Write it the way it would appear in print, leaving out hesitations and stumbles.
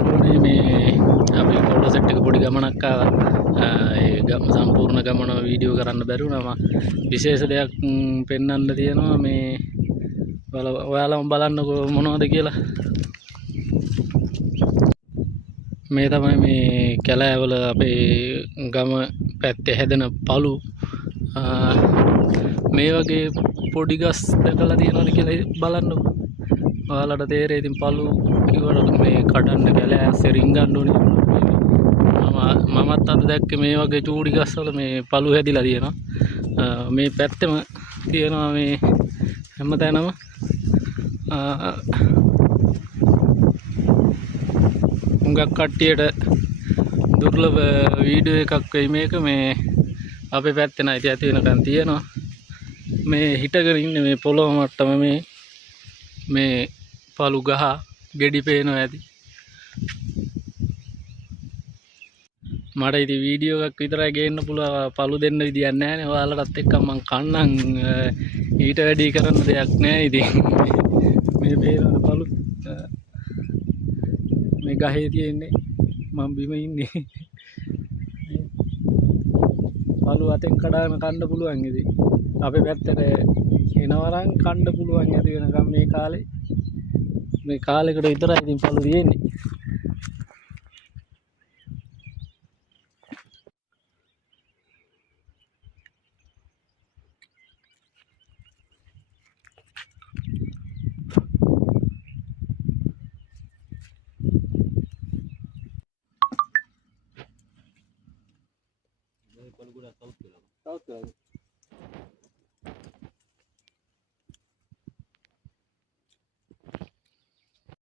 යාළුවනේ මේ අපි ෆොටෝ සෙට් එක පොඩි ගමනක් ආවා. ඒ සම්පූර්ණ ගමන වීඩියෝ කරන්න බැරි වුණා. විශේෂ දෙයක් පෙන්වන්න තියෙනවා මේ ඔයාලම බලන්නකෝ මොනවද කියලා. මේ තමයි මේ කැලෑවල අපේ ගම පැත්තේ හැදෙන පළු. මේ වගේ පොඩි ගස් දැකලා තියෙනවද කියලා බලන්නකෝ. ඔයාලට තේරෙයි. ඉතින් පළු කිව්වට මේ කඩන්න කැලෑ ඇස්සේ රිංගන්න ඕනේ. මමත් අද දැක්කේ මේ වගේ චූඩි ගස්වල මේ පළු හැදිලා තියෙනවා. මේ පැත්තෙම තියෙනවා මේ හැමතැනම හුඟක් කට්ටියට දුර්ලභ වීඩියෝ එකක් වෙයි මේක. මේ අපේ පැත්තේ නැති ඇති වෙනකන් තියෙනවා. මේ හිටගෙන ඉන්නේ මේ පොළොව මට්ටම මේ පළු ගහ ගෙඩි පේනවා ඇති. මට ඉතින් වීඩියෝ එකක් විතරයි ගේන්න පුළුවන්. පළු දෙන්න විදියක් නැහැ නේ. ඔයාලටත් එක්ක මං කන්නම් ඊට වැඩි කරන්න දෙයක් නැහැ. ඉතින් මේ පේනවද පළු මේ ගහේ තියෙන්නේ. මම බිම ඉන්නේ. පළු අතෙන් කඩාගෙන කන්න පුළුවන්. ඉතින් අපේ පැත්තට එනවනම් කන්න පුළුවන් ඇති වෙනකම් මේ කාලෙකට විතරයි ඉතින් පළු තියෙන්නේ. Kalau gula tahu